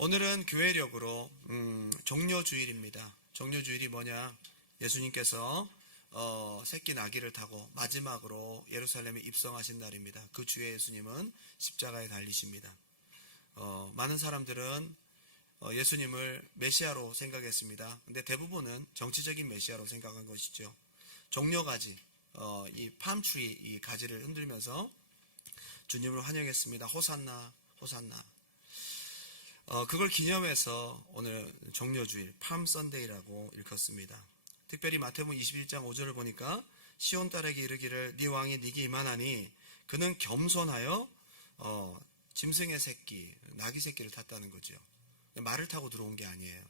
오늘은 교회력으로 종려주일입니다. 종려주일이 뭐냐? 예수님께서 새끼 나귀를 타고 마지막으로 예루살렘에 입성하신 날입니다. 그 주에 예수님은 십자가에 달리십니다. 많은 사람들은 예수님을 메시아로 생각했습니다. 근데 대부분은 정치적인 메시아로 생각한 것이죠. 종려가지, 이 팜트리 이 가지를 흔들면서 주님을 환영했습니다. 호산나, 호산나. 그걸 기념해서 오늘 종려주일, 팜 선데이라고 일컫습니다. 특별히 마태복음 21장 5절을 보니까 시온 딸에게 이르기를 네 왕이 네게 임하나니 그는 겸손하여 짐승의 새끼, 나귀 새끼를 탔다는 거죠. 말을 타고 들어온 게 아니에요.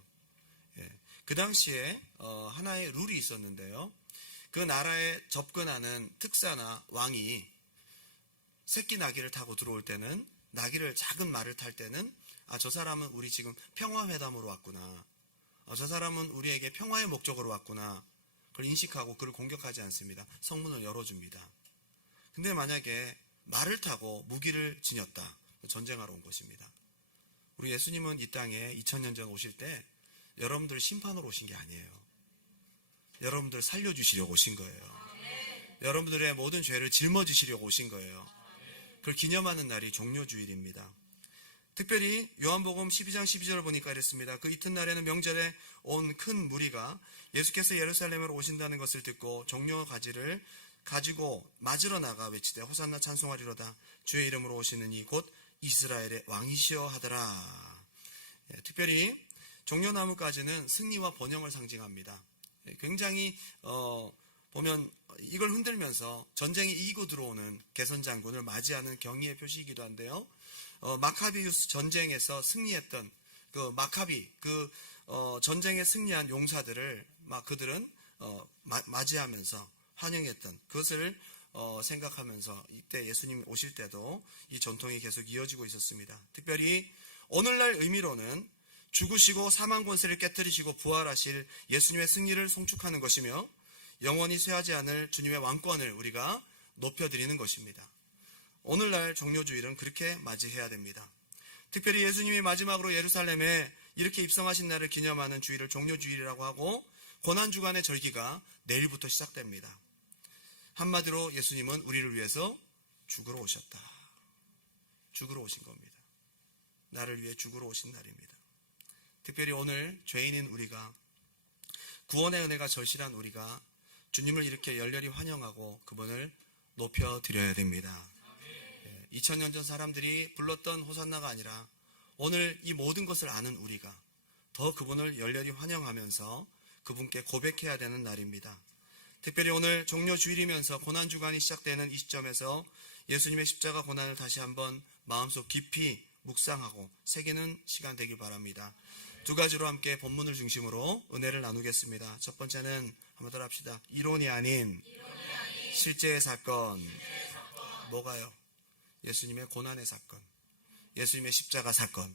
그 당시에 하나의 룰이 있었는데요. 그 나라에 접근하는 특사나 왕이 새끼 나귀를 타고 들어올 때는, 나귀를 작은 말을 탈 때는 저 사람은 우리 지금 평화회담으로 왔구나. 저 사람은 우리에게 평화의 목적으로 왔구나. 그걸 인식하고 그를 공격하지 않습니다. 성문을 열어줍니다. 근데 만약에 말을 타고 무기를 지녔다. 전쟁하러 온 것입니다. 우리 예수님은 이 땅에 2000년 전 오실 때 여러분들 심판으로 오신 게 아니에요. 여러분들 살려주시려고 오신 거예요. 여러분들의 모든 죄를 짊어지시려고 오신 거예요. 그걸 기념하는 날이 종려주일입니다. 특별히 요한복음 12장 12절을 보니까 이랬습니다. 그 이튿날에는 명절에 온 큰 무리가 예수께서 예루살렘으로 오신다는 것을 듣고 종려 가지를 가지고 맞으러 나가 외치되 호산나 찬송하리로다. 주의 이름으로 오시는 이 곧 이스라엘의 왕이시여 하더라. 특별히 종려나무까지는 승리와 번영을 상징합니다. 굉장히 보면 이걸 흔들면서 전쟁에 이기고 들어오는 개선 장군을 맞이하는 경의의 표시이기도 한데요. 마카비우스 전쟁에서 승리했던 그 마카비, 전쟁에 승리한 용사들을 그들은 맞이하면서 환영했던 그것을 생각하면서 이때 예수님 오실 때도 이 전통이 계속 이어지고 있었습니다. 특별히 오늘날 의미로는 죽으시고 사망 권세를 깨뜨리시고 부활하실 예수님의 승리를 송축하는 것이며 영원히 쇠하지 않을 주님의 왕권을 우리가 높여드리는 것입니다. 오늘날 종려주일은 그렇게 맞이해야 됩니다. 특별히 예수님이 마지막으로 예루살렘에 이렇게 입성하신 날을 기념하는 주일을 종려주일이라고 하고 고난주간의 절기가 내일부터 시작됩니다. 한마디로 예수님은 우리를 위해서 죽으러 오셨다. 죽으러 오신 겁니다. 나를 위해 죽으러 오신 날입니다. 특별히 오늘 죄인인 우리가, 구원의 은혜가 절실한 우리가 주님을 이렇게 열렬히 환영하고 그분을 높여드려야 됩니다. 2000년 전 사람들이 불렀던 호산나가 아니라 오늘 이 모든 것을 아는 우리가 더 그분을 열렬히 환영하면서 그분께 고백해야 되는 날입니다. 특별히 오늘 종려주일이면서 고난주간이 시작되는 이 시점에서 예수님의 십자가 고난을 다시 한번 마음속 깊이 묵상하고 새기는 시간 되길 바랍니다. 두 가지로 함께 본문을 중심으로 은혜를 나누겠습니다. 첫 번째는 한번 더 합시다. 이론이 아닌 실제의 사건. 뭐가요? 예수님의 고난의 사건, 예수님의 십자가 사건.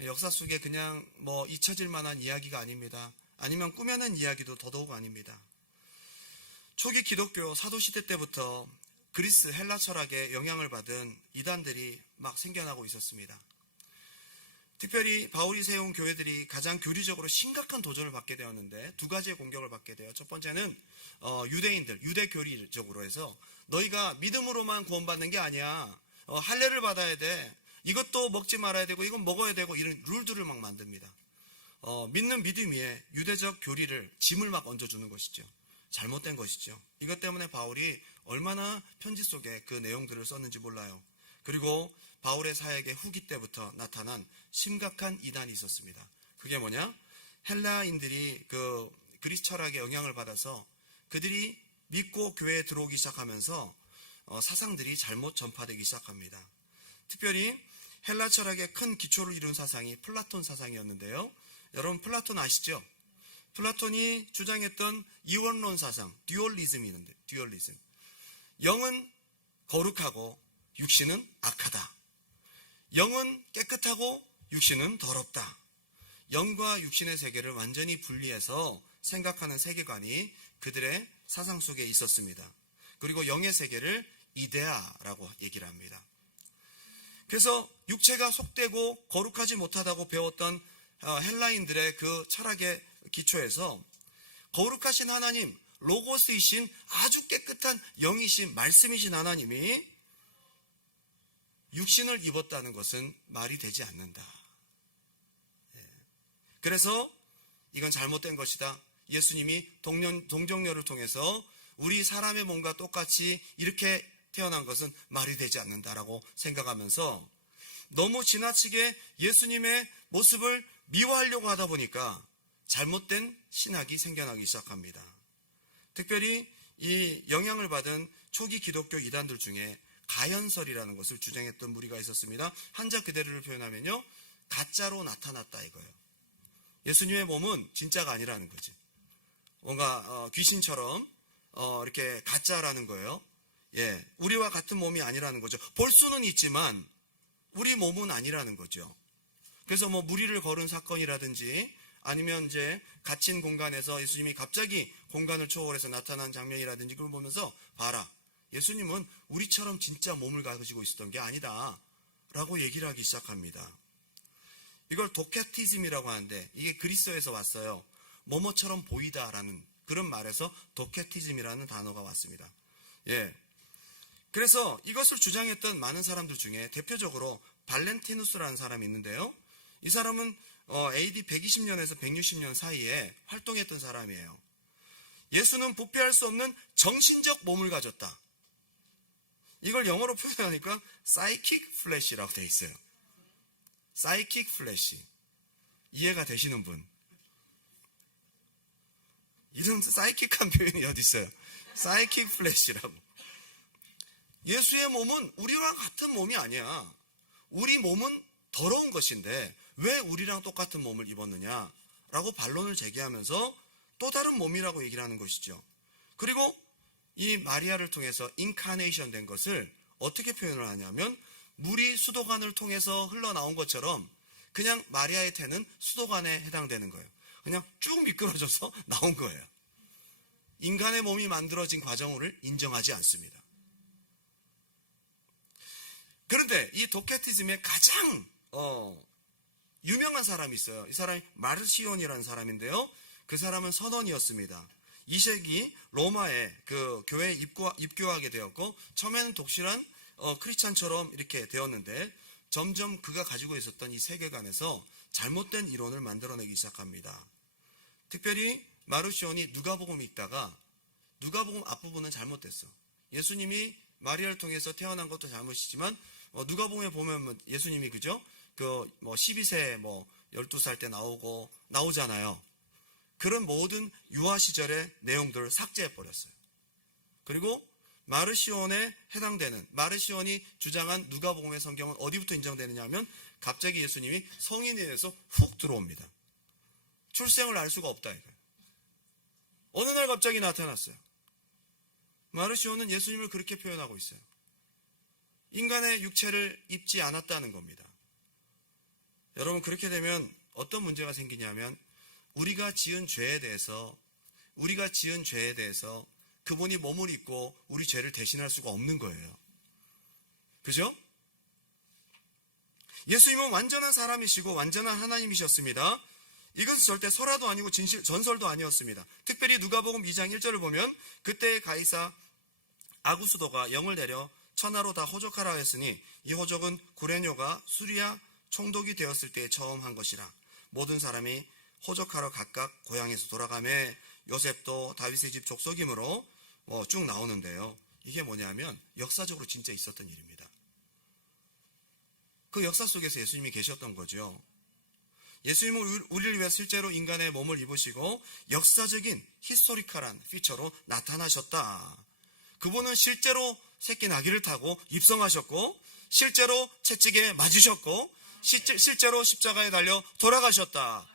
역사 속에 그냥 잊혀질 만한 이야기가 아닙니다. 아니면 꾸며낸 이야기도 더더욱 아닙니다. 초기 기독교 사도시대 때부터 그리스 헬라 철학에 영향을 받은 이단들이 막 생겨나고 있었습니다. 특별히 바울이 세운 교회들이 가장 교리적으로 심각한 도전을 받게 되었는데 두 가지의 공격을 받게 돼요. 첫 번째는 유대인들, 유대교리적으로 해서 너희가 믿음으로만 구원받는 게 아니야. 할례를 받아야 돼. 이것도 먹지 말아야 되고 이건 먹어야 되고 이런 룰들을 막 만듭니다. 믿는 믿음 위에 유대적 교리를 짐을 막 얹어주는 것이죠. 잘못된 것이죠. 이것 때문에 바울이 얼마나 편지 속에 그 내용들을 썼는지 몰라요. 그리고 바울의 사역의 후기 때부터 나타난 심각한 이단이 있었습니다. 그게 뭐냐? 헬라인들이 그리스 철학의 영향을 받아서 그들이 믿고 교회에 들어오기 시작하면서 사상들이 잘못 전파되기 시작합니다. 특별히 헬라 철학의 큰 기초를 이룬 사상이 플라톤 사상이었는데요. 여러분 플라톤 아시죠? 플라톤이 주장했던 이원론 사상, 듀얼리즘이 있는데, 듀얼리즘. 영은 거룩하고 육신은 악하다. 영은 깨끗하고 육신은 더럽다. 영과 육신의 세계를 완전히 분리해서 생각하는 세계관이 그들의 사상 속에 있었습니다. 그리고 영의 세계를 이데아라고 얘기를 합니다. 그래서 육체가 속되고 거룩하지 못하다고 배웠던 헬라인들의 그 철학의 기초에서 거룩하신 하나님, 로고스이신 아주 깨끗한 영이신 말씀이신 하나님이 육신을 입었다는 것은 말이 되지 않는다. 그래서 이건 잘못된 것이다. 예수님이 동정녀를 통해서 우리 사람의 몸과 똑같이 이렇게 태어난 것은 말이 되지 않는다라고 생각하면서 너무 지나치게 예수님의 모습을 미워하려고 하다 보니까 잘못된 신학이 생겨나기 시작합니다. 특별히 이 영향을 받은 초기 기독교 이단들 중에 가연설이라는 것을 주장했던 무리가 있었습니다. 한자 그대로를 표현하면요, 가짜로 나타났다 이거예요. 예수님의 몸은 진짜가 아니라는 거지. 뭔가 귀신처럼 이렇게 가짜라는 거예요. 예, 우리와 같은 몸이 아니라는 거죠. 볼 수는 있지만 우리 몸은 아니라는 거죠. 그래서 뭐 무리를 걸은 사건이라든지 아니면 이제 갇힌 공간에서 예수님이 갑자기 공간을 초월해서 나타난 장면이라든지 그걸 보면서 봐라, 예수님은 우리처럼 진짜 몸을 가지고 있었던 게 아니다 라고 얘기를 하기 시작합니다. 이걸 도케티즘이라고 하는데 이게 그리스어에서 왔어요. 뭐뭐처럼 보이다라는 그런 말에서 도케티즘이라는 단어가 왔습니다. 예. 그래서 이것을 주장했던 많은 사람들 중에 대표적으로 발렌티누스라는 사람이 있는데요. 이 사람은 AD 120년에서 160년 사이에 활동했던 사람이에요. 예수는 부패할 수 없는 정신적 몸을 가졌다. 이걸 영어로 표현하니까 psychic flesh라고 되어 있어요. psychic flesh. 이해가 되시는 분? 이런 사이킥한 표현이 어디 있어요? psychic flesh라고. 예수의 몸은 우리랑 같은 몸이 아니야. 우리 몸은 더러운 것인데 왜 우리랑 똑같은 몸을 입었느냐라고 반론을 제기하면서 또 다른 몸이라고 얘기를 하는 것이죠. 그리고 이 마리아를 통해서 인카네이션 된 것을 어떻게 표현을 하냐면 물이 수도관을 통해서 흘러나온 것처럼 그냥 마리아의 태는 수도관에 해당되는 거예요. 그냥 쭉 미끄러져서 나온 거예요. 인간의 몸이 만들어진 과정을 인정하지 않습니다. 그런데 이 도케티즘의 가장 유명한 사람이 있어요. 이 사람이 마르시온이라는 사람인데요. 그 사람은 선원이었습니다. 2세기 로마에 그 교회에 입교하게 되었고 처음에는 독실한 크리스찬처럼 이렇게 되었는데 점점 그가 가지고 있었던 이 세계관에서 잘못된 이론을 만들어내기 시작합니다. 특별히 마르시온이 누가복음이 있다가 누가복음 앞부분은 잘못됐어. 예수님이 마리아를 통해서 태어난 것도 잘못이지만 누가복음에 보면 예수님이 그죠? 그 12세 12살 때 나오잖아요. 그런 모든 유아 시절의 내용들을 삭제해 버렸어요. 그리고 마르시온에 해당되는 마르시온이 주장한 누가복음의 성경은 어디부터 인정되느냐 하면 갑자기 예수님이 성인에 대해서 훅 들어옵니다. 출생을 알 수가 없다 이거예요. 어느 날 갑자기 나타났어요. 마르시온은 예수님을 그렇게 표현하고 있어요. 인간의 육체를 입지 않았다는 겁니다. 여러분 그렇게 되면 어떤 문제가 생기냐면 우리가 지은 죄에 대해서 그분이 몸을 입고 우리 죄를 대신할 수가 없는 거예요. 그죠? 예수님은 완전한 사람이시고 완전한 하나님이셨습니다. 이것은 절대 설화도 아니고 전설도 아니었습니다. 특별히 누가복음 2장 1절을 보면 그때 가이사 아구스도가 영을 내려 천하로 다 호적하라 했으니 이 호적은 구레뇨가 수리아 총독이 되었을 때 처음 한 것이라. 모든 사람이 호적하러 각각 고향에서 돌아가매 요셉도 다윗의 집 족속이므로 쭉 나오는데요. 이게 뭐냐면 역사적으로 진짜 있었던 일입니다. 그 역사 속에서 예수님이 계셨던 거죠. 예수님은 우리를 위해 실제로 인간의 몸을 입으시고 역사적인 히스토리컬한 피처로 나타나셨다. 그분은 실제로 새끼 나귀를 타고 입성하셨고 실제로 채찍에 맞으셨고 실제로 십자가에 달려 돌아가셨다.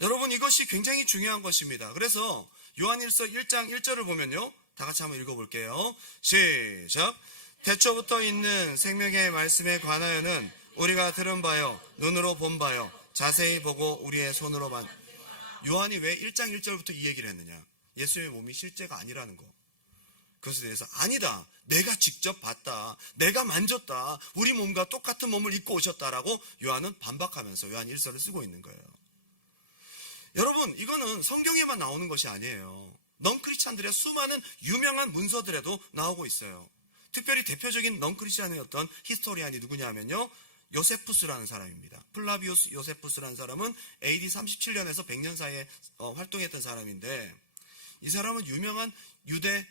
여러분 이것이 굉장히 중요한 것입니다. 그래서 요한일서 1장 1절을 보면요. 다 같이 한번 읽어볼게요. 시작. 태초부터 있는 생명의 말씀에 관하여는 우리가 들은 바요 눈으로 본 바요 자세히 보고 우리의 손으로 요한이 왜 1장 1절부터 이 얘기를 했느냐. 예수님의 몸이 실제가 아니라는 거. 그것에 대해서 아니다, 내가 직접 봤다, 내가 만졌다, 우리 몸과 똑같은 몸을 입고 오셨다라고 요한은 반박하면서 요한 1서를 쓰고 있는 거예요. 여러분, 이거는 성경에만 나오는 것이 아니에요. 넌크리스찬들의 수많은 유명한 문서들에도 나오고 있어요. 특별히 대표적인 넌크리스찬의 어떤 히스토리안이 누구냐면요, 요세푸스라는 사람입니다. 플라비우스 요세푸스라는 사람은 AD 37년에서 100년 사이에 활동했던 사람인데, 이 사람은 유명한 유대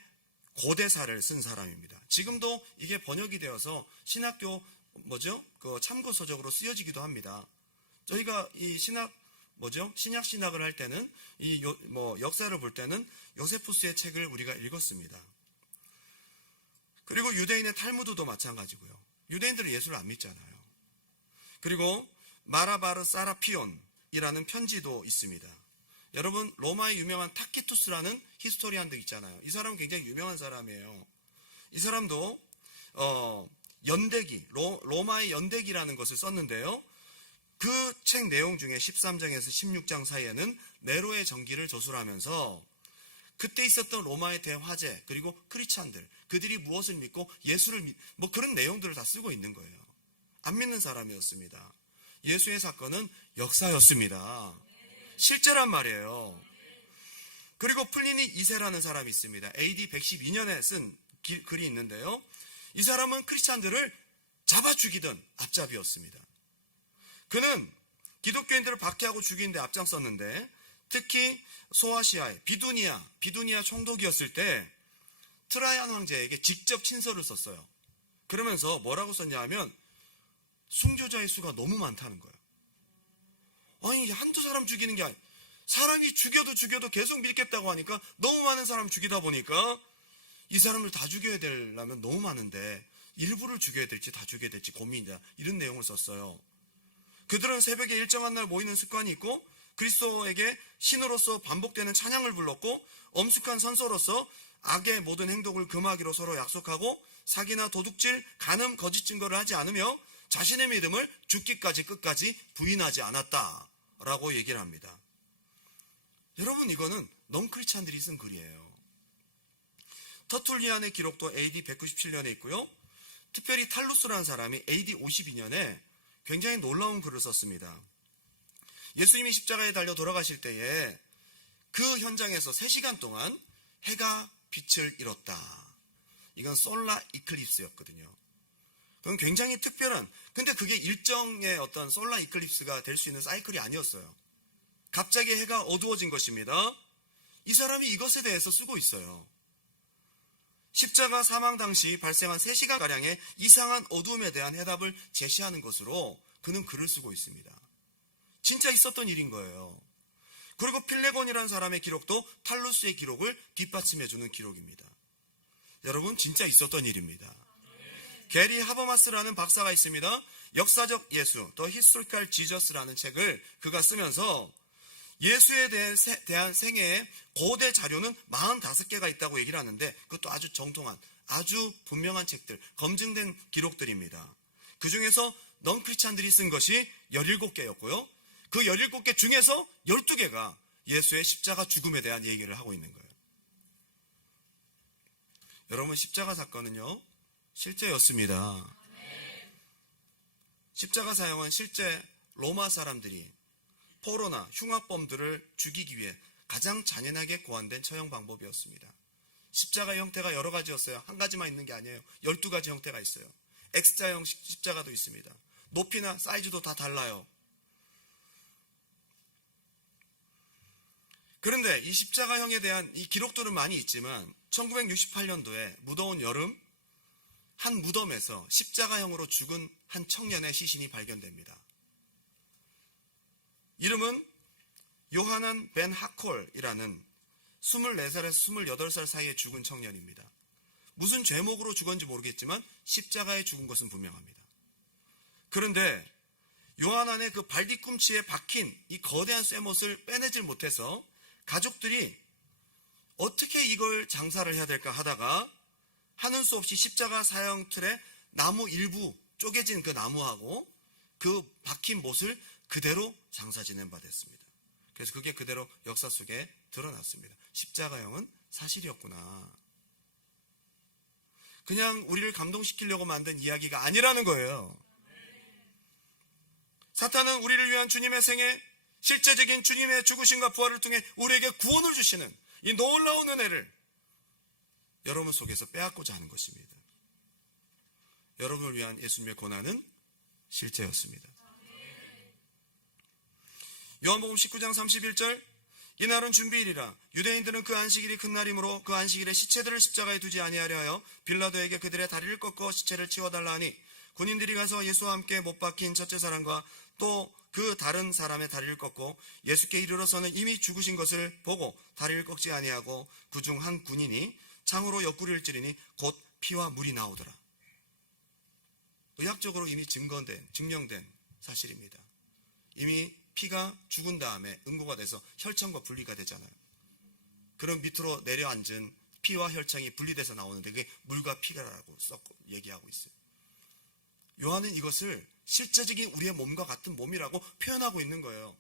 고대사를 쓴 사람입니다. 지금도 이게 번역이 되어서 신학교 그 참고 서적으로 쓰여지기도 합니다. 저희가 이 신약 신학을 할 때는 역사를 볼 때는 요세푸스의 책을 우리가 읽었습니다. 그리고 유대인의 탈무드도 마찬가지고요. 유대인들은 예수를 안 믿잖아요. 그리고 마라바르 사라피온이라는 편지도 있습니다. 여러분, 로마의 유명한 타키투스라는 히스토리안도 있잖아요. 이 사람은 굉장히 유명한 사람이에요. 이 사람도 연대기, 로마의 연대기라는 것을 썼는데요. 그 책 내용 중에 13장에서 16장 사이에는 네로의 전기를 조술하면서 그때 있었던 로마의 대화제, 그리고 크리스찬들, 그들이 무엇을 믿고 예수를 그런 내용들을 다 쓰고 있는 거예요. 안 믿는 사람이었습니다. 예수의 사건은 역사였습니다. 실제란 말이에요. 그리고 플리니 2세라는 사람이 있습니다. AD 112년에 쓴 글이 있는데요. 이 사람은 크리스찬들을 잡아 죽이던 앞잡이였습니다. 그는 기독교인들을 박해하고 죽이는 데 앞장섰는데, 특히 소아시아의 비두니아 총독이었을 때 트라이안 황제에게 직접 친서를 썼어요. 그러면서 뭐라고 썼냐 하면 순교자의 수가 너무 많다는 거예요. 아니, 한두 사람 죽이는 게 아니라 사람이 죽여도 계속 믿겠다고 하니까 너무 많은 사람 죽이다 보니까 이 사람을 다 죽여야 되려면 너무 많은데 일부를 죽여야 될지 다 죽여야 될지 고민이다, 이런 내용을 썼어요. 그들은 새벽에 일정한 날 모이는 습관이 있고 그리스도에게 신으로서 반복되는 찬양을 불렀고 엄숙한 선서로서 악의 모든 행동을 금하기로 서로 약속하고 사기나 도둑질, 간음, 거짓 증거를 하지 않으며 자신의 믿음을 죽기까지 끝까지 부인하지 않았다라고 얘기를 합니다. 여러분, 이거는 넌크리스찬들이 쓴 글이에요. 터툴리안의 기록도 AD 197년에 있고요. 특별히 탈루스라는 사람이 AD 52년에 굉장히 놀라운 글을 썼습니다. 예수님이 십자가에 달려 돌아가실 때에 그 현장에서 3시간 동안 해가 빛을 잃었다. 이건 솔라 이클립스였거든요. 그건 굉장히 특별한, 근데 그게 일정의 어떤 솔라 이클립스가 될 수 있는 사이클이 아니었어요. 갑자기 해가 어두워진 것입니다. 이 사람이 이것에 대해서 쓰고 있어요. 십자가 사망 당시 발생한 3시간가량의 이상한 어두움에 대한 해답을 제시하는 것으로 그는 글을 쓰고 있습니다. 진짜 있었던 일인 거예요. 그리고 필레곤이라는 사람의 기록도 탈루스의 기록을 뒷받침해주는 기록입니다. 여러분, 진짜 있었던 일입니다. 게리 하버마스라는 박사가 있습니다. 역사적 예수, The Historical Jesus라는 책을 그가 쓰면서 예수에 대한 생애의 고대 자료는 45개가 있다고 얘기를 하는데, 그것도 아주 정통한, 아주 분명한 책들, 검증된 기록들입니다. 그 중에서 넌크리스찬들이 쓴 것이 17개였고요. 그 17개 중에서 12개가 예수의 십자가 죽음에 대한 얘기를 하고 있는 거예요. 여러분, 십자가 사건은요, 실제였습니다. 십자가 사형은 실제 로마 사람들이 포로나 흉악범들을 죽이기 위해 가장 잔인하게 고안된 처형 방법이었습니다. 십자가의 형태가 여러 가지였어요. 한 가지만 있는 게 아니에요. 12가지 형태가 있어요. X자형 십자가도 있습니다. 높이나 사이즈도 다 달라요. 그런데 이 십자가형에 대한 이 기록들은 많이 있지만 1968년도에 무더운 여름 한 무덤에서 십자가형으로 죽은 한 청년의 시신이 발견됩니다. 이름은 요하난 벤 하콜이라는 24살에서 28살 사이에 죽은 청년입니다. 무슨 죄목으로 죽었는지 모르겠지만 십자가에 죽은 것은 분명합니다. 그런데 요하난의 그 발뒤꿈치에 박힌 이 거대한 쇠못을 빼내질 못해서 가족들이 어떻게 이걸 장사를 해야 될까 하다가 하는 수 없이 십자가 사형 틀에 나무 일부 쪼개진 그 나무하고 그 박힌 못을 그대로 장사 지낸 바 됐습니다. 그래서 그게 그대로 역사 속에 드러났습니다. 십자가형은 사실이었구나. 그냥 우리를 감동시키려고 만든 이야기가 아니라는 거예요. 사탄은 우리를 위한 주님의 생애, 실제적인 주님의 죽으심과 부활을 통해 우리에게 구원을 주시는 이 놀라운 은혜를 여러분 속에서 빼앗고자 하는 것입니다. 여러분을 위한 예수님의 고난은 실제였습니다. 요한복음 19장 31절, 이날은 준비일이라 유대인들은 그 안식일이 큰 날이므로 그 안식일에 시체들을 십자가에 두지 아니하려 하여 빌라도에게 그들의 다리를 꺾어 시체를 치워달라 하니 군인들이 가서 예수와 함께 못 박힌 첫째 사람과 또 그 다른 사람의 다리를 꺾고 예수께 이르러서는 이미 죽으신 것을 보고 다리를 꺾지 아니하고 그중 한 군인이 창으로 옆구리를 찌르니 곧 피와 물이 나오더라. 의학적으로 이미 증명된 사실입니다. 이미 피가 죽은 다음에 응고가 돼서 혈청과 분리가 되잖아요. 그럼 밑으로 내려앉은 피와 혈청이 분리돼서 나오는데 그게 물과 피가라고 얘기하고 있어요. 요한은 이것을 실제적인 우리의 몸과 같은 몸이라고 표현하고 있는 거예요.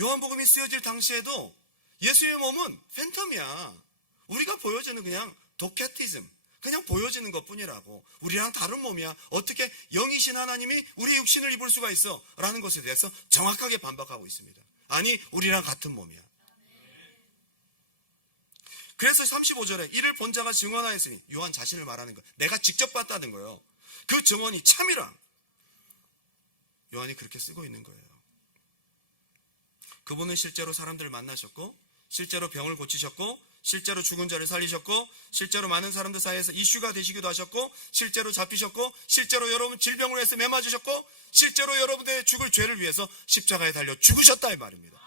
요한복음이 쓰여질 당시에도 예수의 몸은 팬텀이야. 우리가 보여지는 그냥 도케티즘, 그냥 보여지는 것뿐이라고. 우리랑 다른 몸이야. 어떻게 영이신 하나님이 우리의 육신을 입을 수가 있어? 라는 것에 대해서 정확하게 반박하고 있습니다. 아니, 우리랑 같은 몸이야. 그래서 35절에 이를 본 자가 증언하였으니, 요한 자신을 말하는 거예요. 내가 직접 봤다는 거예요. 그 증언이 참이라. 요한이 그렇게 쓰고 있는 거예요. 그분은 실제로 사람들을 만나셨고, 실제로 병을 고치셨고, 실제로 죽은 자를 살리셨고, 실제로 많은 사람들 사이에서 이슈가 되시기도 하셨고, 실제로 잡히셨고, 실제로 여러분 질병으로 해서 매맞으셨고, 실제로 여러분의 죽을 죄를 위해서 십자가에 달려 죽으셨다 이 말입니다.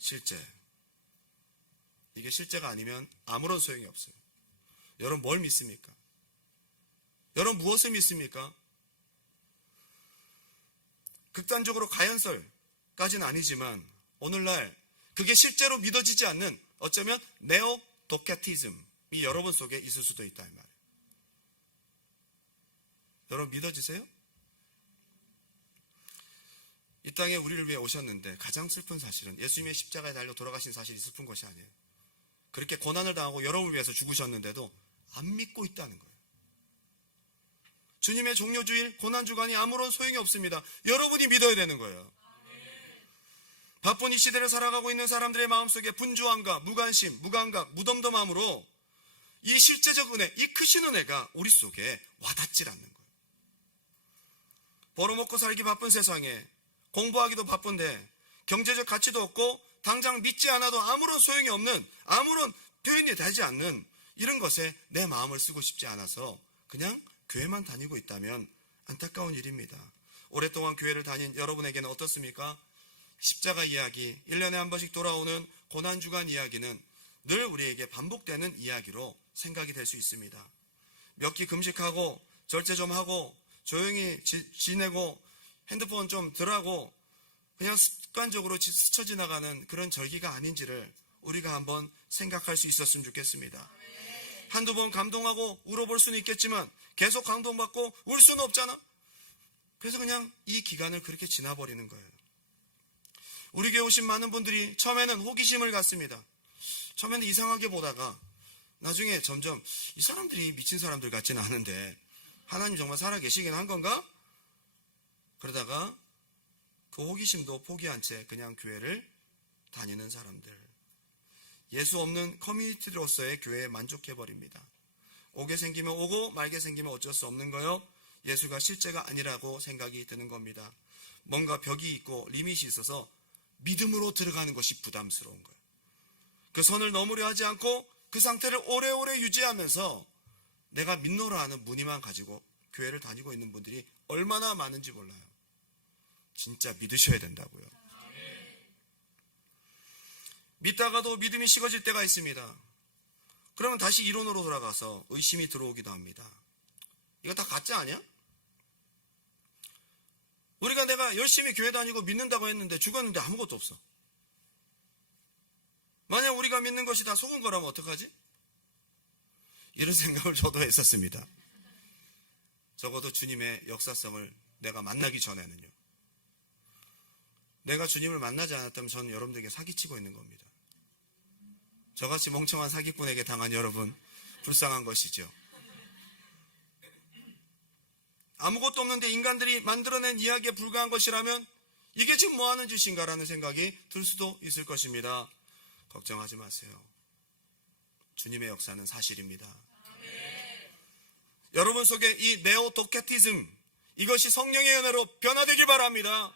실제. 이게 실제가 아니면 아무런 소용이 없어요. 여러분 뭘 믿습니까? 여러분 무엇을 믿습니까? 극단적으로 가연설까지는 아니지만 오늘날 그게 실제로 믿어지지 않는 어쩌면 네오 도케티즘이 여러분 속에 있을 수도 있다 이 말이에요. 여러분 믿어지세요? 이 땅에 우리를 위해 오셨는데 가장 슬픈 사실은 예수님의 십자가에 달려 돌아가신 사실이 슬픈 것이 아니에요. 그렇게 고난을 당하고 여러분을 위해서 죽으셨는데도 안 믿고 있다는 거예요. 주님의 종료주일 고난주간이 아무런 소용이 없습니다. 여러분이 믿어야 되는 거예요. 바쁜 이 시대를 살아가고 있는 사람들의 마음속에 분주함과 무관심, 무감각, 무덤덤함으로 이 실제적 은혜, 이 크신 은혜가 우리 속에 와닿질 않는 거예요. 벌어먹고 살기 바쁜 세상에 공부하기도 바쁜데 경제적 가치도 없고 당장 믿지 않아도 아무런 소용이 없는, 아무런 표현이 되지 않는 이런 것에 내 마음을 쓰고 싶지 않아서 그냥 교회만 다니고 있다면 안타까운 일입니다. 오랫동안 교회를 다닌 여러분에게는 어떻습니까? 십자가 이야기, 1년에 한 번씩 돌아오는 고난주간 이야기는 늘 우리에게 반복되는 이야기로 생각이 될 수 있습니다. 몇 끼 금식하고 절제 좀 하고 조용히 지내고 핸드폰 좀 덜하고 그냥 습관적으로 스쳐 지나가는 그런 절기가 아닌지를 우리가 한번 생각할 수 있었으면 좋겠습니다. 한두 번 감동하고 울어볼 수는 있겠지만 계속 감동받고 울 수는 없잖아. 그래서 그냥 이 기간을 그렇게 지나버리는 거예요. 우리 교회 오신 많은 분들이 처음에는 호기심을 갖습니다. 처음에는 이상하게 보다가 나중에 점점 이 사람들이 미친 사람들 같지는 않은데 하나님 정말 살아계시긴 한 건가? 그러다가 그 호기심도 포기한 채 그냥 교회를 다니는 사람들. 예수 없는 커뮤니티로서의 교회에 만족해버립니다. 오게 생기면 오고 말게 생기면 어쩔 수 없는 거요. 예수가 실제가 아니라고 생각이 드는 겁니다. 뭔가 벽이 있고 리밋이 있어서 믿음으로 들어가는 것이 부담스러운 거예요. 그 선을 넘으려 하지 않고 그 상태를 오래오래 유지하면서 내가 믿노라 하는 무늬만 가지고 교회를 다니고 있는 분들이 얼마나 많은지 몰라요. 진짜 믿으셔야 된다고요. 믿다가도 믿음이 식어질 때가 있습니다. 그러면 다시 이론으로 돌아가서 의심이 들어오기도 합니다. 이거 다 가짜 아니야? 우리가 내가 열심히 교회 다니고 믿는다고 했는데 죽었는데 아무것도 없어. 만약 우리가 믿는 것이 다 속은 거라면 어떡하지? 이런 생각을 저도 했었습니다. 적어도 주님의 역사성을 내가 만나기 전에는요. 내가 주님을 만나지 않았다면 저는 여러분들에게 사기치고 있는 겁니다. 저같이 멍청한 사기꾼에게 당한 여러분, 불쌍한 것이죠. 아무것도 없는데 인간들이 만들어낸 이야기에 불과한 것이라면 이게 지금 뭐하는 짓인가라는 생각이 들 수도 있을 것입니다. 걱정하지 마세요. 주님의 역사는 사실입니다. 여러분 속에 이 네오도케티즘, 이것이 성령의 은혜로 변화되기 바랍니다.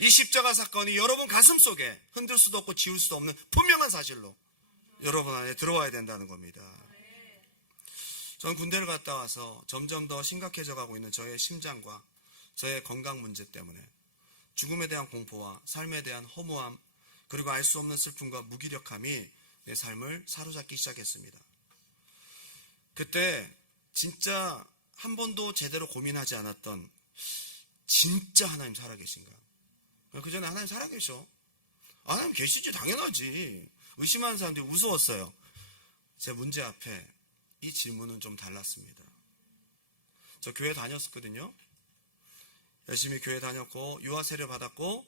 이 십자가 사건이 여러분 가슴 속에 흔들 수도 없고 지울 수도 없는 분명한 사실로 여러분 안에 들어와야 된다는 겁니다. 전 군대를 갔다 와서 점점 더 심각해져 가고 있는 저의 심장과 저의 건강 문제 때문에 죽음에 대한 공포와 삶에 대한 허무함, 그리고 알 수 없는 슬픔과 무기력함이 내 삶을 사로잡기 시작했습니다. 그때 진짜 한 번도 제대로 고민하지 않았던, 진짜 하나님 살아계신가? 그 전에 하나님 살아계셔. 하나님 계시지, 당연하지. 의심하는 사람들이 무서웠어요. 제 문제 앞에 이 질문은 좀 달랐습니다. 저 교회 다녔었거든요. 열심히 교회 다녔고 유아 세례 받았고,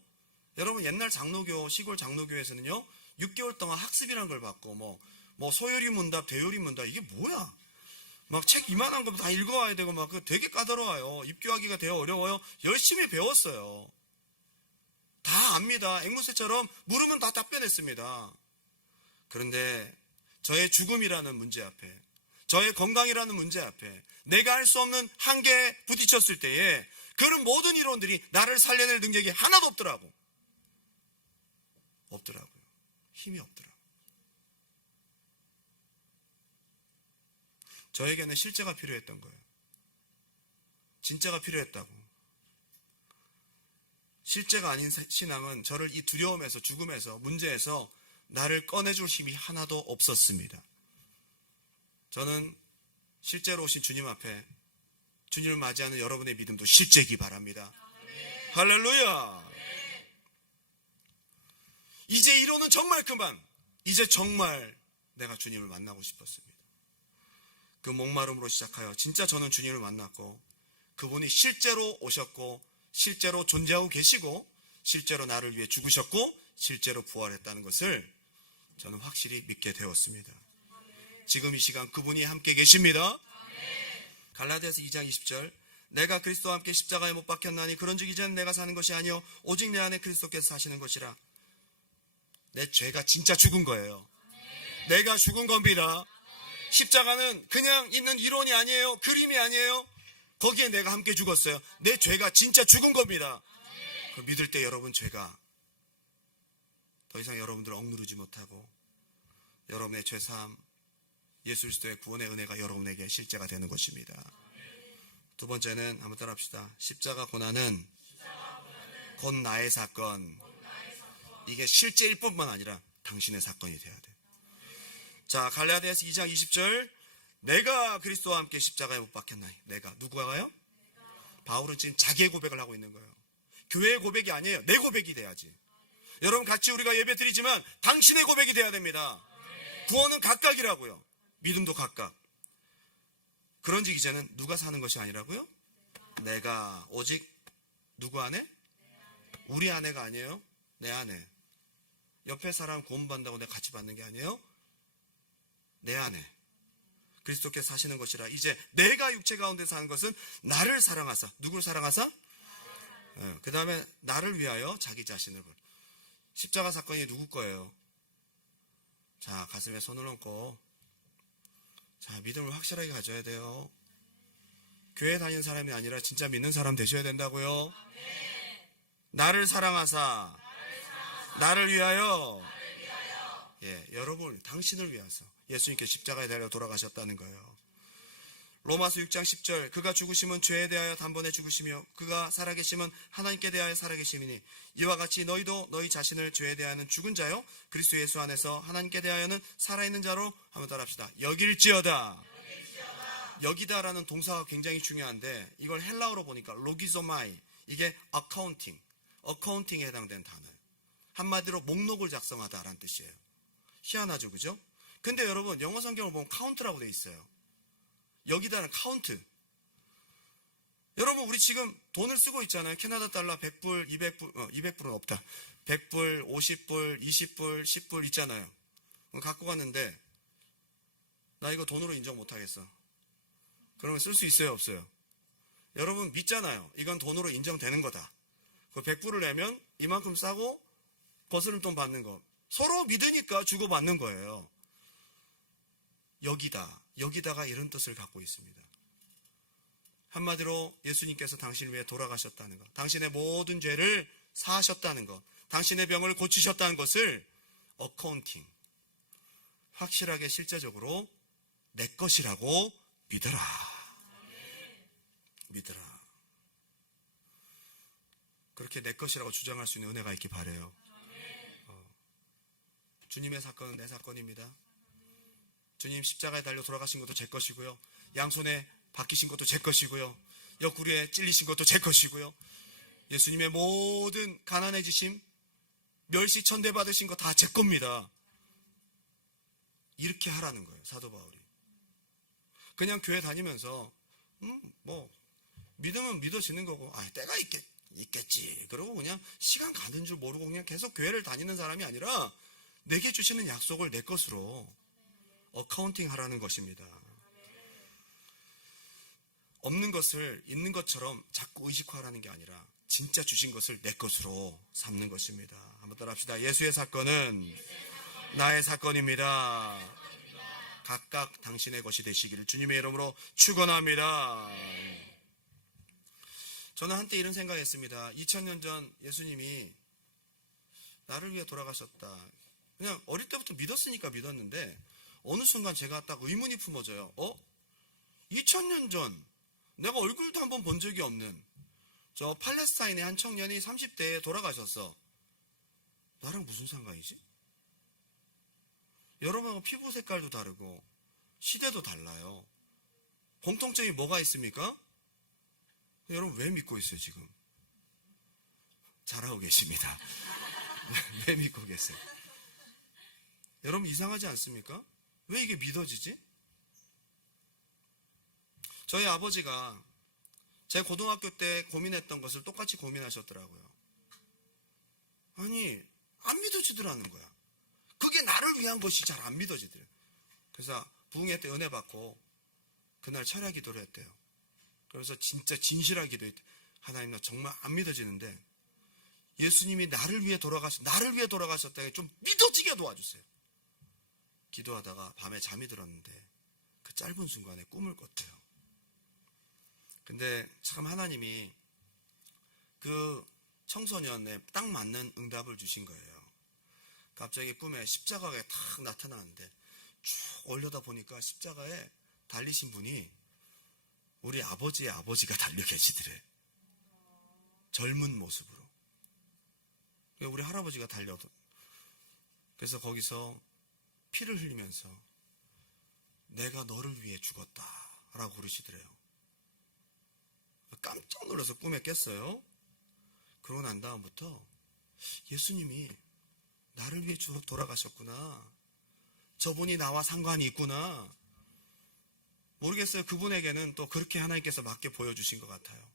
여러분 옛날 장로교, 시골 장로교에서는요 6개월 동안 학습이라는 걸 받고 뭐 소요리 문답, 대요리 문답, 이게 뭐야? 막 책 이만한 거 다 읽어와야 되고 막 그거 되게 까다로워요. 입교하기가 되게 어려워요. 열심히 배웠어요. 다 압니다. 앵무새처럼 물으면 다 답변했습니다. 그런데 저의 죽음이라는 문제 앞에, 저의 건강이라는 문제 앞에 내가 할 수 없는 한계에 부딪혔을 때에 그런 모든 이론들이 나를 살려낼 능력이 하나도 없더라고요. 힘이 없더라고요. 저에게는 실제가 필요했던 거예요. 진짜가 필요했다고. 실제가 아닌 신앙은 저를 이 두려움에서, 죽음에서, 문제에서 나를 꺼내줄 힘이 하나도 없었습니다. 저는 실제로 오신 주님 앞에, 주님을 맞이하는 여러분의 믿음도 실제이기 바랍니다. 네. 할렐루야. 네. 이제 이론은 정말 그만. 이제 정말 내가 주님을 만나고 싶었습니다. 그 목마름으로 시작하여 진짜 저는 주님을 만났고, 그분이 실제로 오셨고 실제로 존재하고 계시고 실제로 나를 위해 죽으셨고 실제로 부활했다는 것을 저는 확실히 믿게 되었습니다. 지금 이 시간 그분이 함께 계십니다. 갈라디아서 2장 20절, 내가 그리스도와 함께 십자가에 못 박혔나니 그런즉 이제는 내가 사는 것이 아니요 오직 내 안에 그리스도께서 사시는 것이라. 내 죄가 진짜 죽은 거예요. 내가 죽은 겁니다. 십자가는 그냥 있는 이론이 아니에요. 그림이 아니에요. 거기에 내가 함께 죽었어요. 내 죄가 진짜 죽은 겁니다. 그 믿을 때 여러분 죄가 더 이상 여러분들을 억누르지 못하고 여러분의 죄사함, 예수 그리스도의 구원의 은혜가 여러분에게 실제가 되는 것입니다. 두 번째는 한번 따라합시다. 십자가 고난은 곧 나의 사건. 이게 실제일 뿐만 아니라 당신의 사건이 돼야 돼. 자, 갈라디아서 2장 20절, 내가 그리스도와 함께 십자가에 못 박혔나니. 내가, 누구가요? 바울은 지금 자기의 고백을 하고 있는 거예요. 교회의 고백이 아니에요. 내 고백이 돼야지. 여러분 같이 우리가 예배 드리지만 당신의 고백이 돼야 됩니다. 구원은 각각이라고요. 믿음도 각각. 그런즉 이제는 누가 사는 것이 아니라고요? 내가, 오직 누구 안에? 우리 아내가 아니에요. 내 아내. 옆에 사람 구원받는다고 내가 같이 받는 게 아니에요. 내 안에 그리스도께서 사시는 것이라. 이제 내가 육체 가운데 사는 것은 나를 사랑하사. 누구를 사랑하사? 그 다음에 나를 위하여 자기 자신을. 십자가 사건이 누구 거예요? 자, 가슴에 손을 얹고, 자, 믿음을 확실하게 가져야 돼요. 교회 다니는 사람이 아니라 진짜 믿는 사람 되셔야 된다고요. 나를 사랑하사. 나를 위하여. 예, 여러분, 당신을 위해서 예수님께 십자가에 달려 돌아가셨다는 거예요. 로마서 6장 10절, 그가 죽으심은 죄에 대하여 단번에 죽으시며 그가 살아계심은 하나님께 대하여 살아계심이니 이와 같이 너희도 너희 자신을 죄에 대하여는 죽은 자요 그리스도 예수 안에서 하나님께 대하여는 살아있는 자로 한번 따라합시다. 여길지어다. 여기다라는 동사가 굉장히 중요한데 이걸 헬라어로 보니까 로기조마이, 이게 어카운팅에 해당되는 단어예요. 한마디로 목록을 작성하다라는 뜻이에요. 희한하죠, 그죠? 근데 여러분 영어 성경을 보면 카운트라고 돼 있어요. 여기다는 카운트. 여러분 우리 지금 돈을 쓰고 있잖아요. 캐나다 달러 100불, 200불, 200불은 없다. 100불, 50불, 20불, 10불 있잖아요. 갖고 갔는데 나 이거 돈으로 인정 못하겠어. 그러면 쓸 수 있어요, 없어요? 여러분 믿잖아요. 이건 돈으로 인정되는 거다. 그 100불을 내면 이만큼 싸고 거스름돈 받는 거. 서로 믿으니까 주고받는 거예요. 여기다가 이런 뜻을 갖고 있습니다. 한마디로 예수님께서 당신을 위해 돌아가셨다는 것, 당신의 모든 죄를 사하셨다는 것, 당신의 병을 고치셨다는 것을 어카운팅, 확실하게 실제적으로 내 것이라고 믿어라. 믿어라. 그렇게 내 것이라고 주장할 수 있는 은혜가 있기 바라요. 주님의 사건은 내 사건입니다. 주님 십자가에 달려 돌아가신 것도 제 것이고요. 양손에 박히신 것도 제 것이고요. 옆구리에 찔리신 것도 제 것이고요. 예수님의 모든 가난해지심, 멸시 천대 받으신 거 다 제 겁니다. 이렇게 하라는 거예요, 사도 바울이. 그냥 교회 다니면서 뭐 믿으면 믿어지는 거고, 때가 있겠지. 그러고 그냥 시간 가는 줄 모르고 그냥 계속 교회를 다니는 사람이 아니라 내게 주시는 약속을 내 것으로 어카운팅 하라는 것입니다. 없는 것을 있는 것처럼 자꾸 의식화하라는 게 아니라 진짜 주신 것을 내 것으로 삼는 것입니다. 한번 따라 합시다. 예수의 사건은 나의 사건입니다. 각각 당신의 것이 되시기를 주님의 이름으로 축원합니다. 저는 한때 이런 생각했습니다. 2000년 전 예수님이 나를 위해 돌아가셨다. 그냥 어릴 때부터 믿었으니까 믿었는데 어느 순간 제가 딱 의문이 품어져요. 2000년 전 내가 얼굴도 한번 본 적이 없는 저 팔레스타인의 한 청년이 30대에 돌아가셨어. 나랑 무슨 상관이지? 여러분하고 피부 색깔도 다르고 시대도 달라요. 공통점이 뭐가 있습니까? 여러분 왜 믿고 있어요 지금? 잘하고 계십니다. 왜 믿고 계세요? 여러분 이상하지 않습니까? 왜 이게 믿어지지? 저희 아버지가 제 고등학교 때 고민했던 것을 똑같이 고민하셨더라고요. 아니 안 믿어지더라는 거야. 그게 나를 위한 것이 잘 안 믿어지더래요. 그래서 부흥회 때 은혜 받고 그날 철야 기도를 했대요. 그래서 진짜 진실하게 기도했대요. 하나님 나 정말 안 믿어지는데 예수님이 나를 위해 돌아가셨다니 좀 믿어지게 도와주세요. 기도하다가 밤에 잠이 들었는데 그 짧은 순간에 꿈을 꿨대요. 근데 참 하나님이 그 청소년에 딱 맞는 응답을 주신 거예요. 갑자기 꿈에 십자가가 탁 나타나는데 쭉 올려다 보니까 십자가에 달리신 분이 우리 아버지의 아버지가 달려 계시더래. 젊은 모습으로. 우리 할아버지가 달려도. 그래서 거기서 피를 흘리면서 내가 너를 위해 죽었다 라고 그러시더래요. 깜짝 놀라서 꿈에 깼어요. 그러고 난 다음부터 예수님이 나를 위해 돌아가셨구나. 저분이 나와 상관이 있구나. 모르겠어요. 그분에게는 또 그렇게 하나님께서 맞게 보여주신 것 같아요.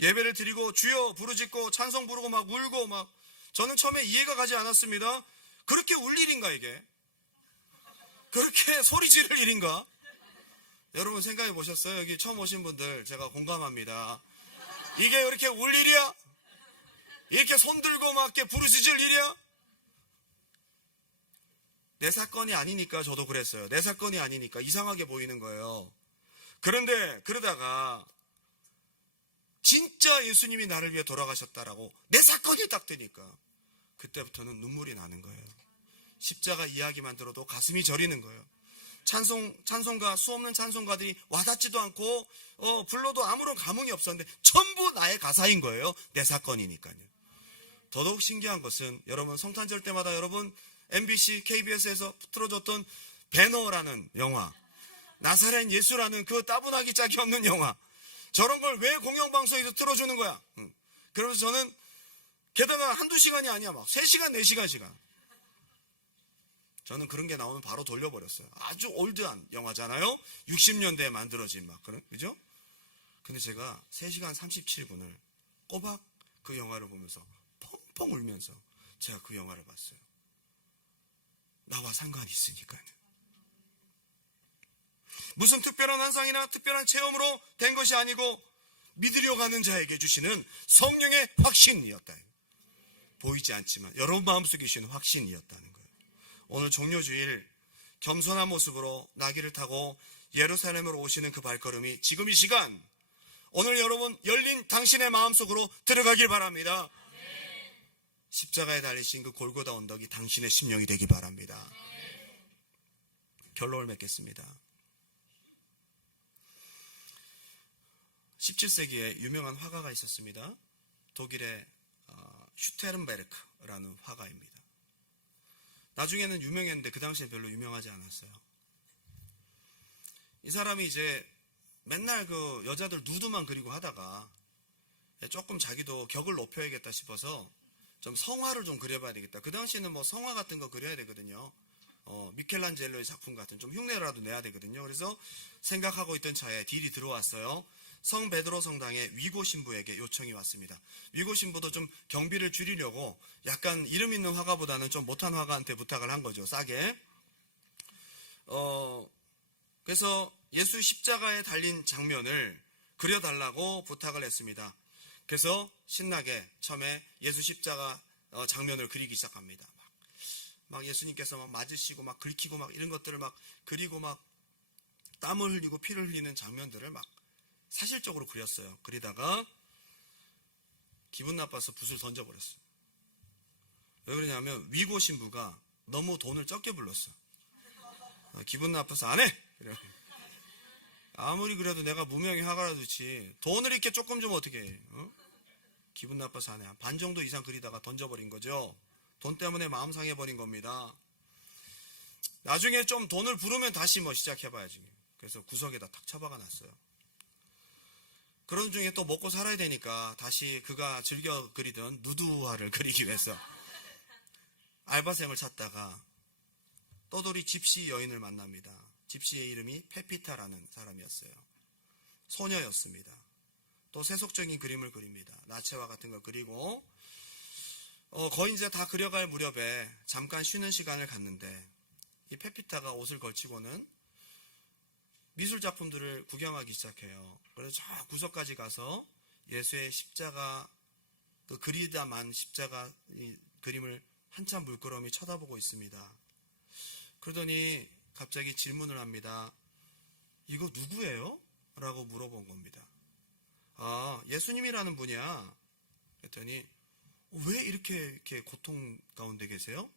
예배를 드리고 주여 부르짖고 찬송 부르고 막 울고 막 저는 처음에 이해가 가지 않았습니다. 그렇게 울 일인가 이게? 그렇게 소리 지를 일인가? 여러분 생각해 보셨어요? 여기 처음 오신 분들 제가 공감합니다. 이게 이렇게 울 일이야? 이렇게 손 들고 막 이렇게 부르짖을 일이야? 내 사건이 아니니까 저도 그랬어요. 내 사건이 아니니까 이상하게 보이는 거예요. 그런데 그러다가 진짜 예수님이 나를 위해 돌아가셨다라고 내 사건이 딱 되니까 그때부터는 눈물이 나는 거예요. 십자가 이야기만 들어도 가슴이 저리는 거예요. 찬송가 수없는 찬송가들이 와닿지도 않고 불러도 아무런 감흥이 없었는데 전부 나의 가사인 거예요. 내 사건이니까요. 더더욱 신기한 것은 여러분 성탄절 때마다 여러분 MBC, KBS에서 틀어줬던 배너라는 영화, 나사렛 예수라는 그 따분하기 짝이 없는 영화, 저런 걸 왜 공영방송에서 틀어주는 거야? 그러면서 저는 게다가 한두 시간이 아니야 막 3시간, 4시간 저는 그런 게 나오면 바로 돌려버렸어요. 아주 올드한 영화잖아요. 60년대에 만들어진 막 그런, 그죠? 근데 제가 3시간 37분을 꼬박 그 영화를 보면서 펑펑 울면서 제가 그 영화를 봤어요. 나와 상관이 있으니까요. 무슨 특별한 환상이나 특별한 체험으로 된 것이 아니고 믿으려고 하는 자에게 주시는 성령의 확신이었다. 보이지 않지만 여러분 마음속에 주시는 확신이었다는 거예요. 오늘 종료주일 겸손한 모습으로 나귀를 타고 예루살렘으로 오시는 그 발걸음이 지금 이 시간 오늘 여러분 열린 당신의 마음속으로 들어가길 바랍니다. 십자가에 달리신 그 골고다 언덕이 당신의 심령이 되기 바랍니다. 결론을 맺겠습니다. 17세기에 유명한 화가가 있었습니다. 독일의 슈테른베르크라는 화가입니다. 나중에는 유명했는데 그 당시에 별로 유명하지 않았어요. 이 사람이 이제 맨날 그 여자들 누드만 그리고 하다가 조금 자기도 격을 높여야겠다 싶어서 좀 성화를 좀 그려봐야 되겠다. 그 당시에는 뭐 성화 같은 거 그려야 되거든요. 미켈란젤로의 작품 같은 좀 흉내라도 내야 되거든요. 그래서 생각하고 있던 차에 딜이 들어왔어요. 성 베드로 성당의 위고 신부에게 요청이 왔습니다. 위고 신부도 좀 경비를 줄이려고 약간 이름 있는 화가보다는 좀 못한 화가한테 부탁을 한 거죠. 싸게. 그래서 예수 십자가에 달린 장면을 그려달라고 부탁을 했습니다. 그래서 신나게 처음에 예수 십자가 장면을 그리기 시작합니다. 막 예수님께서 막 맞으시고 막 긁히고 막 이런 것들을 막 그리고 막 땀을 흘리고 피를 흘리는 장면들을 막 사실적으로 그렸어요. 그리다가 기분 나빠서 붓을 던져버렸어요. 왜 그러냐면 위고 신부가 너무 돈을 적게 불렀어. 기분 나빠서 안 해! 그래. 아무리 그래도 내가 무명의 화가라도 지 돈을 이렇게 조금 주면 어떻게 해? 기분 나빠서 안 해. 반 정도 이상 그리다가 던져버린 거죠. 돈 때문에 마음 상해버린 겁니다. 나중에 좀 돈을 부르면 다시 뭐 시작해봐야지. 그래서 구석에다 탁 처박아 놨어요. 그런 중에 또 먹고 살아야 되니까 다시 그가 즐겨 그리던 누드화를 그리기 위해서 알바생을 찾다가 떠돌이 집시 여인을 만납니다. 집시의 이름이 페피타라는 사람이었어요. 소녀였습니다. 또 세속적인 그림을 그립니다. 나체와 같은 걸 그리고 거의 이제 다 그려갈 무렵에 잠깐 쉬는 시간을 갖는데 이 페피타가 옷을 걸치고는 미술 작품들을 구경하기 시작해요. 그래서 저 구석까지 가서 예수의 십자가 그 그리다만 십자가 이 그림을 한참 물끄러미 쳐다보고 있습니다. 그러더니 갑자기 질문을 합니다. 이거 누구예요? 라고 물어본 겁니다. 아, 예수님이라는 분이야. 그랬더니 왜 이렇게 고통 가운데 계세요?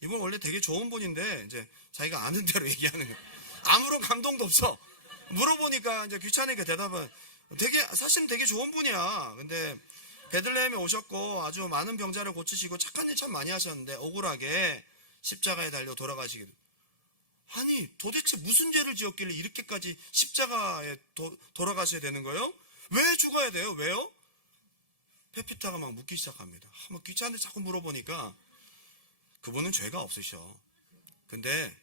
이분 원래 되게 좋은 분인데 이제 자기가 아는 대로 얘기하는 거예요. 아무런 감동도 없어. 물어보니까 이제 귀찮으니까 대답은 사실은 되게 좋은 분이야. 근데 베들레헴에 오셨고 아주 많은 병자를 고치시고 착한 일 참 많이 하셨는데 억울하게 십자가에 달려 돌아가시게. 아니 도대체 무슨 죄를 지었길래 이렇게까지 십자가에 돌아가셔야 되는 거예요? 왜 죽어야 돼요? 왜요? 페피타가 막 묻기 시작합니다. 막 귀찮은데 자꾸 물어보니까 그분은 죄가 없으셔. 근데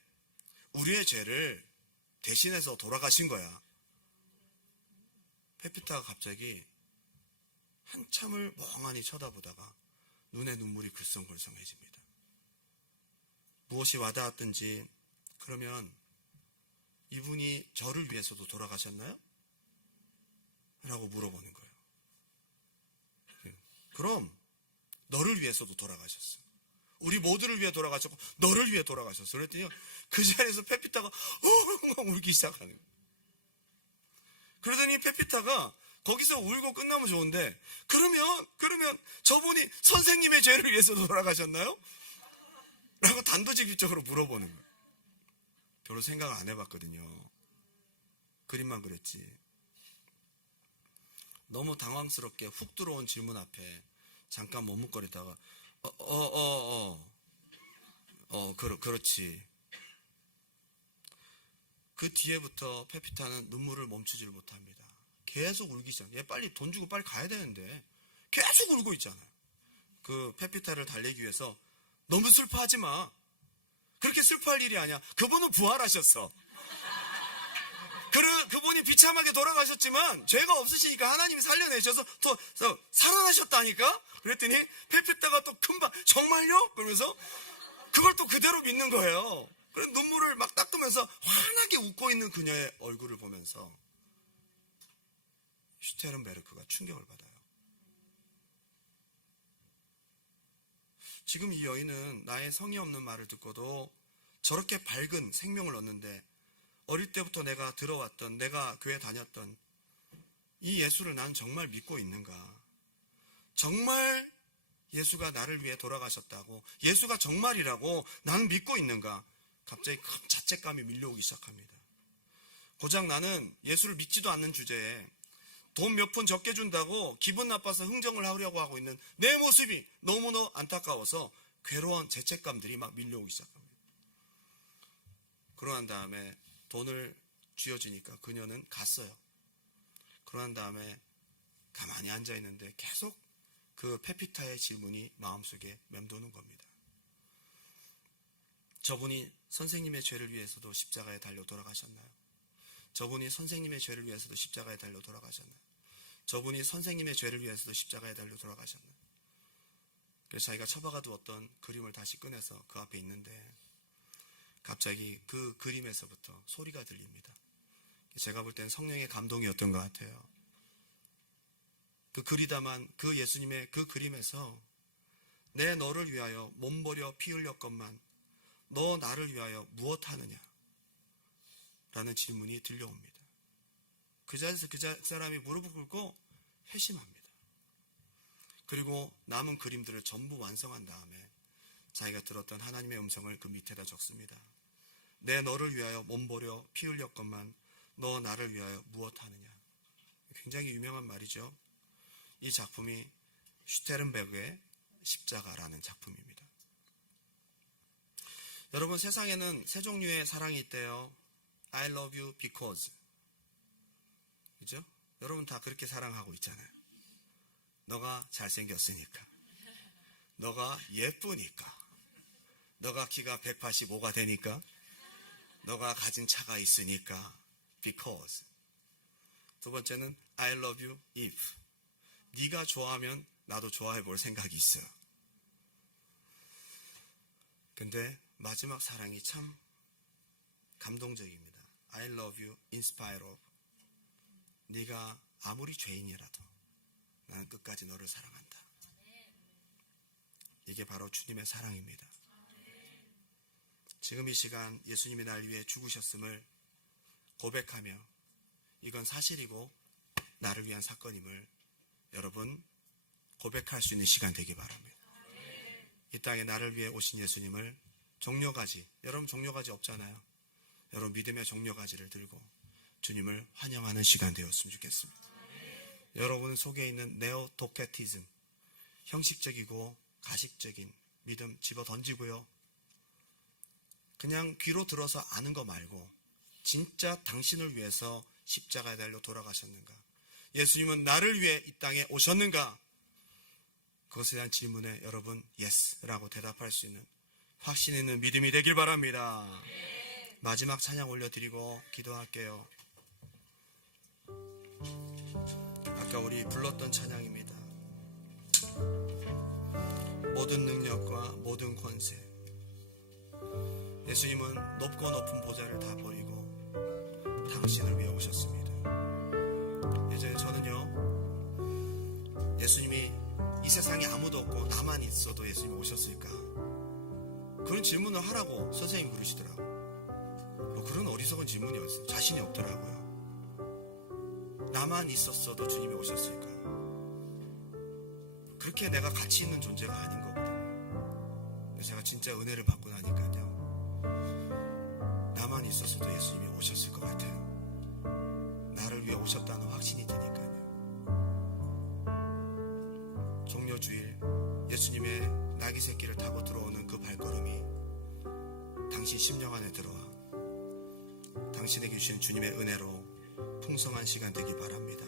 우리의 죄를 대신해서 돌아가신 거야. 페피타가 갑자기 한참을 멍하니 쳐다보다가 눈에 눈물이 글썽글썽해집니다. 무엇이 와닿았든지 그러면 이분이 저를 위해서도 돌아가셨나요? 라고 물어보는 거예요. 그럼 너를 위해서도 돌아가셨어. 우리 모두를 위해 돌아가셨고 너를 위해 돌아가셨어. 그랬더니 그 자리에서 페피타가 엉엉 울기 시작하는 거예요. 그러더니 페피타가 거기서 울고 끝나면 좋은데 그러면 저분이 선생님의 죄를 위해서도 돌아가셨나요? 라고 단도직입적으로 물어보는 거예요. 별로 생각을 안 해봤거든요. 그림만 그렸지. 너무 당황스럽게 훅 들어온 질문 앞에 잠깐 머뭇거리다가 그렇지. 그 뒤에부터 페피타는 눈물을 멈추지를 못합니다. 계속 울기 시작. 얘 빨리 돈 주고 빨리 가야 되는데 계속 울고 있잖아요. 그 페피타를 달래기 위해서 너무 슬퍼하지 마. 그렇게 슬퍼할 일이 아니야. 그분은 부활하셨어. 그분이 비참하게 돌아가셨지만 죄가 없으시니까 하나님이 살려내셔서 또 살아나셨다니까? 그랬더니 페피타가 또 금방 정말요? 그러면서 그걸 또 그대로 믿는 거예요. 그래서 눈물을 막 닦으면서 환하게 웃고 있는 그녀의 얼굴을 보면서 슈테른베르크가 충격을 받아요. 지금 이 여인은 나의 성의 없는 말을 듣고도 저렇게 밝은 생명을 얻는데, 어릴 때부터 내가 들어왔던, 내가 교회 다녔던 이 예수를 난 정말 믿고 있는가? 정말 예수가 나를 위해 돌아가셨다고, 예수가 정말이라고 나는 믿고 있는가? 갑자기 큰 자책감이 밀려오기 시작합니다. 고작 나는 예수를 믿지도 않는 주제에 돈 몇 푼 적게 준다고 기분 나빠서 흥정을 하려고 하고 있는 내 모습이 너무나 안타까워서 괴로운 죄책감들이 막 밀려오기 시작합니다. 그러고 난 다음에 돈을 쥐어주니까 그녀는 갔어요. 그러고 난 다음에 가만히 앉아있는데 계속 그 페피타의 질문이 마음속에 맴도는 겁니다. 저분이 선생님의 죄를 위해서도 십자가에 달려 돌아가셨나요? 저분이 선생님의 죄를 위해서도 십자가에 달려 돌아가셨나요? 저분이 선생님의 죄를 위해서도 십자가에 달려 돌아가셨나요? 그래서 자기가 처박아 두었던 그림을 다시 꺼내서 그 앞에 있는데 갑자기 그 그림에서부터 소리가 들립니다. 제가 볼 때는 성령의 감동이었던 것 같아요. 그 그리다만 그 예수님의 그 그림에서 내 너를 위하여 몸버려 피 흘렸건만 너 나를 위하여 무엇 하느냐? 라는 질문이 들려옵니다. 그 자리에서 그 사람이 무릎을 꿇고 회심합니다. 그리고 남은 그림들을 전부 완성한 다음에 자기가 들었던 하나님의 음성을 그 밑에다 적습니다. 내 너를 위하여 몸버려 피 흘렸건만 너 나를 위하여 무엇 하느냐? 굉장히 유명한 말이죠. 이 작품이 슈테른베르크의 십자가라는 작품입니다. 여러분, 세상에는 세 종류의 사랑이 있대요. I love you because. 그죠? 여러분 다 그렇게 사랑하고 있잖아요. 너가 잘생겼으니까. 너가 예쁘니까. 너가 키가 185가 되니까. 너가 가진 차가 있으니까. because. 두 번째는 I love you if. 네가 좋아하면 나도 좋아해 볼 생각이 있어. 근데 마지막 사랑이 참 감동적입니다. I love you in spite of. 네가 아무리 죄인이라도 나는 끝까지 너를 사랑한다. 이게 바로 주님의 사랑입니다. 지금 이 시간 예수님이 날 위해 죽으셨음을 고백하며 이건 사실이고 나를 위한 사건임을 여러분 고백할 수 있는 시간 되기 바랍니다. 이 땅에 나를 위해 오신 예수님을 종려가지, 여러분 종려가지 없잖아요. 여러분 믿음의 종려가지를 들고 주님을 환영하는 시간 되었으면 좋겠습니다. 여러분 속에 있는 네오도케티즘, 형식적이고 가식적인 믿음 집어 던지고요. 그냥 귀로 들어서 아는 거 말고 진짜 당신을 위해서 십자가에 달려 돌아가셨는가? 예수님은 나를 위해 이 땅에 오셨는가? 그것에 대한 질문에 여러분 예스라고 대답할 수 있는 확신 있는 믿음이 되길 바랍니다. 마지막 찬양 올려드리고 기도할게요. 아까 우리 불렀던 찬양입니다. 모든 능력과 모든 권세. 예수님은 높고 높은 보좌를 다 버리고 당신을 위해 오셨습니다. 예전에 저는요, 예수님이 이 세상에 아무도 없고 나만 있어도 예수님이 오셨을까? 그런 질문을 하라고 선생님이 그러시더라고요. 그런 어리석은 질문이었어요. 자신이 없더라고요. 나만 있었어도 주님이 오셨을까? 그렇게 내가 가치 있는 존재가 아닌 거거든요. 근데 제가 진짜 은혜를 받고 나니까요, 나만 있었어도 예수님이 오셨을 것 같아요. 나를 위해 오셨다는 확신이 드니까요. 종려주일 예수님의 나귀 새끼를 타고 들어오는 그 발걸음이 당신 심령 안에 들어와 당신에게 주신 주님의 은혜로 풍성한 시간 되기 바랍니다.